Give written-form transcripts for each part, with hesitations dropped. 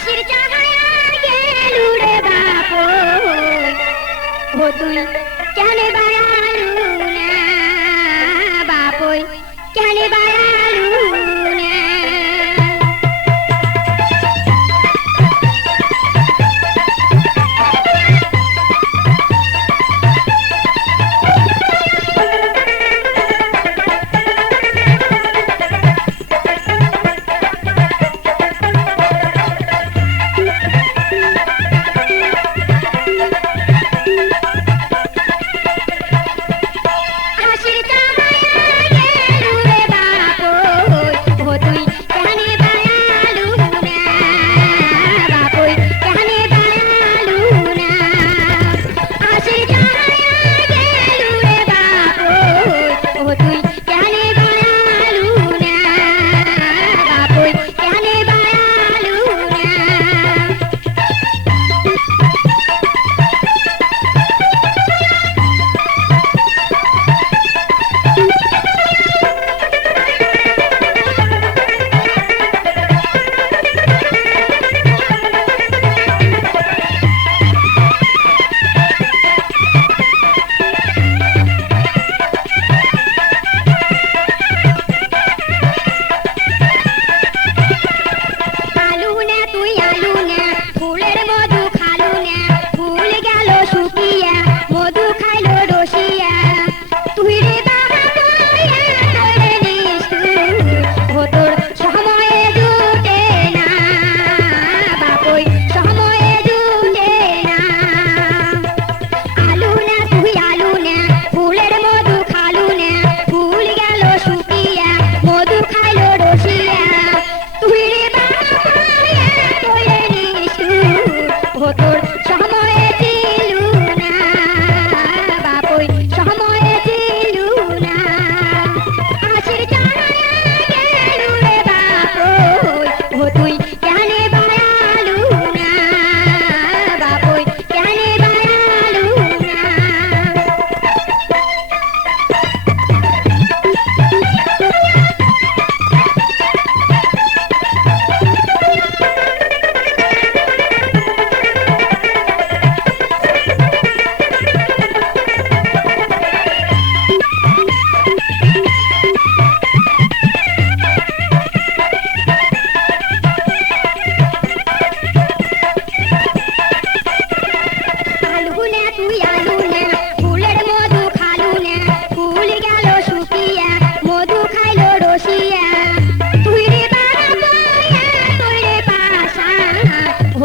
হাসির চাহায়া গেলু রে বাপই ও তুই কেন বায়ালু না বাপই কেন বায়ালু না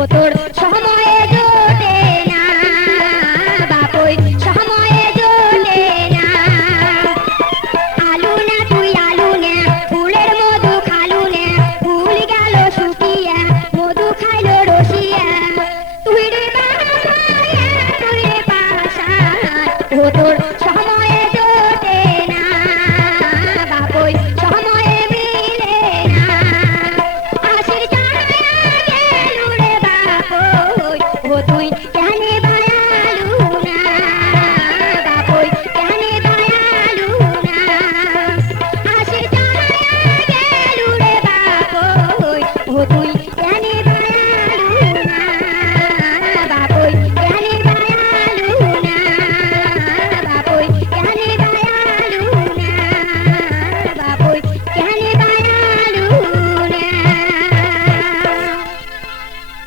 তোর সময়ে জোটে না বাপই সময়ে জোটে না আলু না তুই আলু না ফুলের মধু খালু না ফুল গেল শুকিয়া মধু খাইলো রসিয়া তুই রে বাবায়া তুই রে পাশা ও তোর সময়ে জোটে না বাপই সময়ে মিলে না আশির চাহায়া গেলু রে বাপই ও তুই